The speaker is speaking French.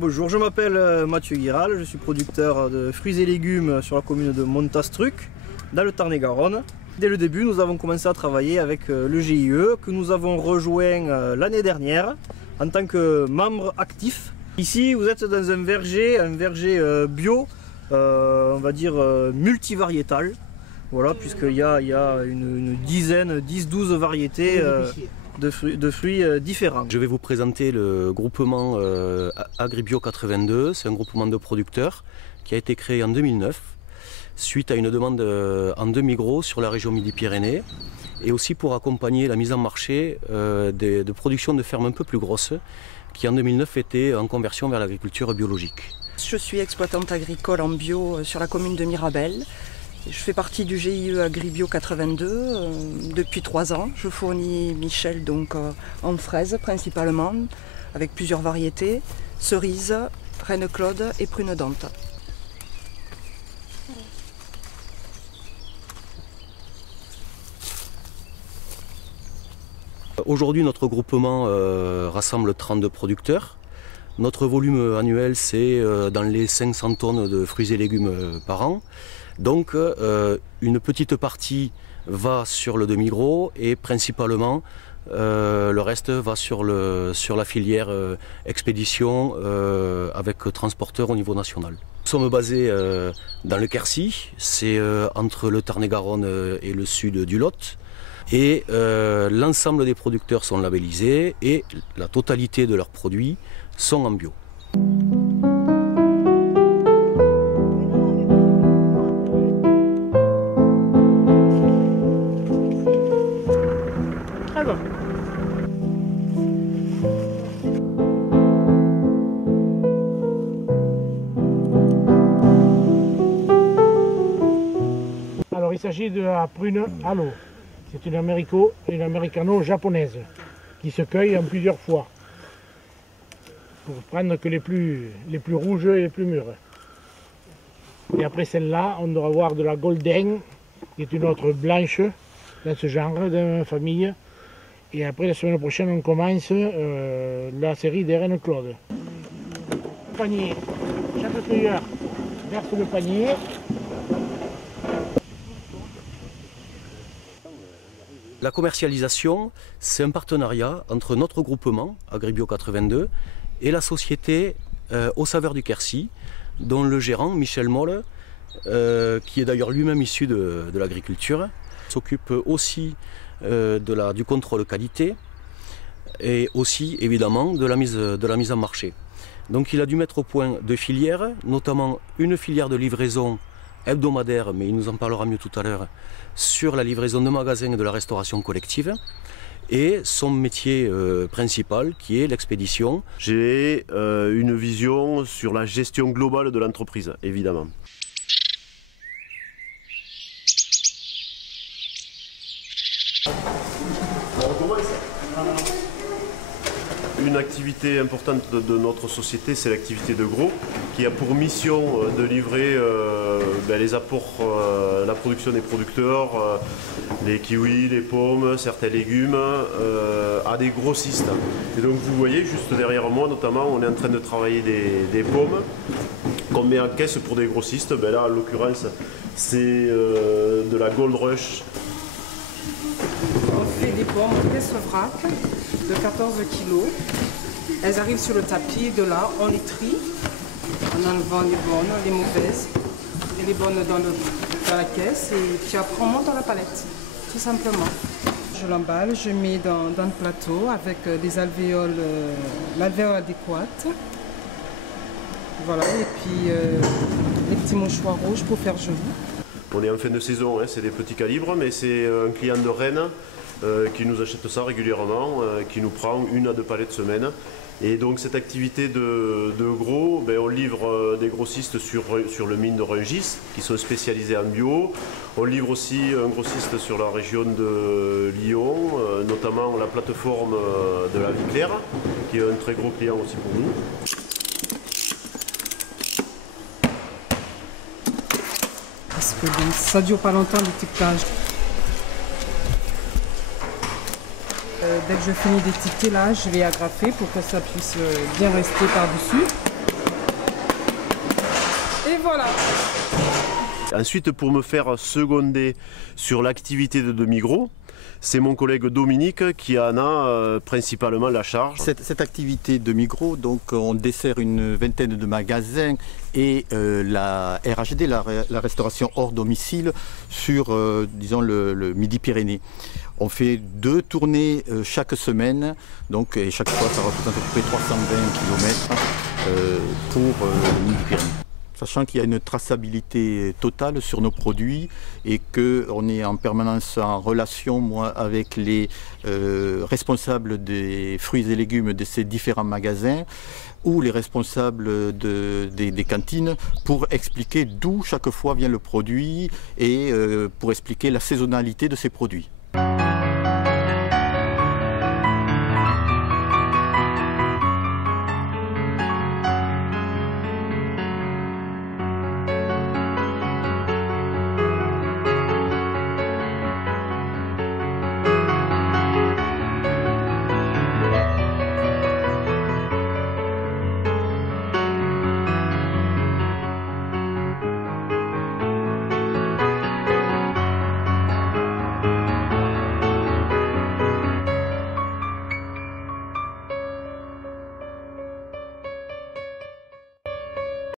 Bonjour, je m'appelle Mathieu Guiral, je suis producteur de fruits et légumes sur la commune de Montastruc, dans le Tarn-et-Garonne. Dès le début, nous avons commencé à travailler avec le GIE, que nous avons rejoint l'année dernière en tant que membre actif. Ici, vous êtes dans un verger bio, on va dire multivariétal, voilà, puisqu'il y a une dizaine, 10-12 variétés de fruits différents. Je vais vous présenter le groupement Agribio 82, c'est un groupement de producteurs qui a été créé en 2009 suite à une demande en demi-gros sur la région Midi-Pyrénées et aussi pour accompagner la mise en marché de production de fermes un peu plus grosses qui en 2009 étaient en conversion vers l'agriculture biologique. Je suis exploitante agricole en bio sur la commune de Mirabel. Je fais partie du GIE Agribio 82 depuis 3 ans. Je fournis Michel donc en fraises principalement, avec plusieurs variétés, cerises, reine Claude et prune dente. Aujourd'hui, notre groupement rassemble 32 producteurs. Notre volume annuel, c'est dans les 500 tonnes de fruits et légumes par an. Donc une petite partie va sur le demi-gros et principalement le reste va sur la filière expédition avec transporteur au niveau national. Nous sommes basés dans le Quercy, c'est entre le Tarn-et-Garonne et le sud du Lot. Et l'ensemble des producteurs sont labellisés et la totalité de leurs produits sont en bio. Très bon. Alors il s'agit de la prune Allo. C'est une americano japonaise qui se cueille en plusieurs fois pour prendre que les plus rouges et les plus mûres. Et après celle-là, on devra voir de la golden, qui est une autre blanche dans ce genre de famille. Et après la semaine prochaine, on commence la série des reines Claude. Panier. Chaque cueilleur verse le panier. La commercialisation, c'est un partenariat entre notre groupement, Agribio 82, et la société Aux Saveurs du Quercy, dont le gérant, Michel Molle, qui est d'ailleurs lui-même issu de l'agriculture, s'occupe aussi du contrôle qualité et aussi évidemment de la mise en marché. Donc il a dû mettre au point 2 filières, notamment une filière de livraison hebdomadaire, mais il nous en parlera mieux tout à l'heure, sur la livraison de magasins et de la restauration collective, et son métier principal qui est l'expédition. J'ai une vision sur la gestion globale de l'entreprise, évidemment. Une activité importante de notre société, c'est l'activité de gros, qui a pour mission de livrer les apports, la production des producteurs, les kiwis, les pommes, certains légumes, à des grossistes. Et donc vous voyez, juste derrière moi notamment, on est en train de travailler des pommes qu'on met en caisse pour des grossistes. Là, en l'occurrence, c'est de la Gold Rush. On fait des pommes en caisse vrac de 14 kg. Elles arrivent sur le tapis, de là on les trie en enlevant les bonnes, les mauvaises et les bonnes dans la caisse, et puis après on monte dans la palette, tout simplement. Je l'emballe, je mets dans le plateau avec des alvéoles, l'alvéole adéquate. Voilà, et puis les petits mouchoirs rouges pour faire joli. On est en fin de saison, c'est des petits calibres, mais c'est un client de Rennes qui nous achète ça régulièrement, qui nous prend 1 à 2 palettes semaine. Et donc cette activité de gros, on livre des grossistes sur le mine de Rungis, qui sont spécialisés en bio. On livre aussi un grossiste sur la région de Lyon, notamment la plateforme de la Vie Claire, qui est un très gros client aussi pour nous. Parce que donc, ça dure pas longtemps l'étiquetage. Dès que je finis d'étiqueter là, je vais agrafer pour que ça puisse bien rester par-dessus. voilà. Ensuite, pour me faire seconder sur l'activité de demi-gros, c'est mon collègue Dominique qui en a principalement la charge. Cette activité de Migros, donc on dessert une vingtaine de magasins et la RHD, la restauration hors domicile, sur disons le Midi-Pyrénées. On fait 2 tournées chaque semaine, donc, et chaque fois ça représente à peu près 320 km pour le Midi-Pyrénées. Sachant qu'il y a une traçabilité totale sur nos produits et qu'on est en permanence en relation, moi, avec les responsables des fruits et légumes de ces différents magasins ou les responsables des cantines pour expliquer d'où chaque fois vient le produit et pour expliquer la saisonnalité de ces produits.